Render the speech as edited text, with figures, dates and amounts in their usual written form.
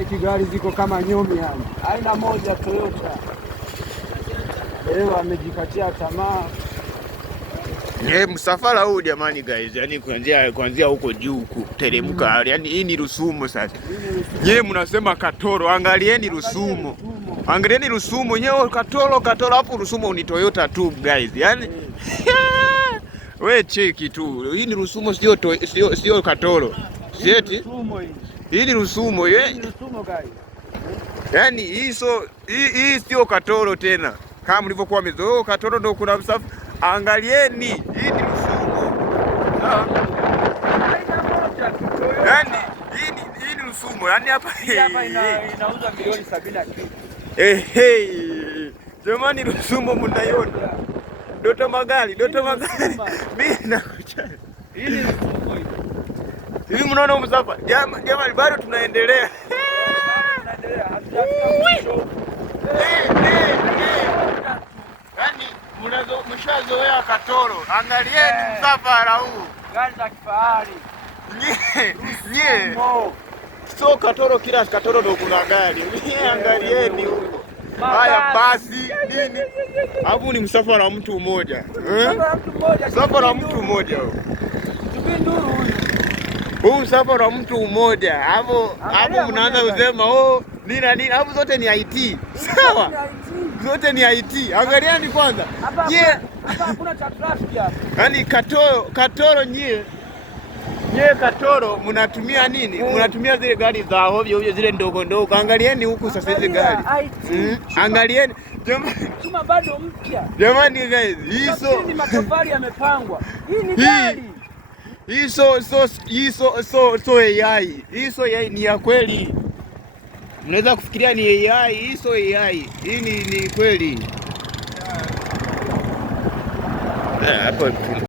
Eti gari ziko kama nyomi yani. Aina moja Toyota. Leo amejikatia tamaa. Msafara huu jamani guys, yani kuanzia huko juu kuteremka. Yani hii ni Rusumo sasa. Yeye mnasema Katoro, angalieni Rusumo. Angalieni Rusumo nyewe Katoro hapo Rusumo ni Toyota tu guys. Yani we cheki tu. Hii ni Rusumo sio Katoro. Sieti? Hii ni Rusumo ye. Hii ni Rusumo guys. Yani hii sio Katoro tena. Kama mlivyokuwa mmezoea Katoro ndio kuna msafara. Angalieni, hii ni Rusumo. Yani hii ni Rusumo. Yani hapa inauza milioni 70 jamani, Rusumo mnaiona. Doto magari. Mimi nakucha. Hii ni Rusumo hii. Hivi mnaona msafara? Jamani bado tunaendelea. Yani mshazoea Katoro. Angalieni msafara huu. Gari za kifahari. So Katoro, kila Katoro ndio kuna gari. Angalieni huko. Haya basi nini? Hapo ni msafara wa mtu mmoja. Msafara wa mtu mmoja huo. Tupinduru huyu. Huu msafara wa mtu mmoja. Hapo mnaanza kusema nini? Hapo zote ni IT. Sawa? Zote ni IT. Angalieni kwanza. Hapa hakuna cha traffic hapa. Yaani Katoro nyie Katoro mnatumia nini? Mnatumia zile gari za hovyo zile ndogo. Angalieni huku sasa hizi gari. Angalieni. Jamani. Kama bado mpya. Jamani guys, hii ni matofali yamepangwa. Hii ni gari. Hii AI. Hii AI ni ya kweli. Mnaweza kufikiria ni AI, hii AI. Hii ni kweli. Hapo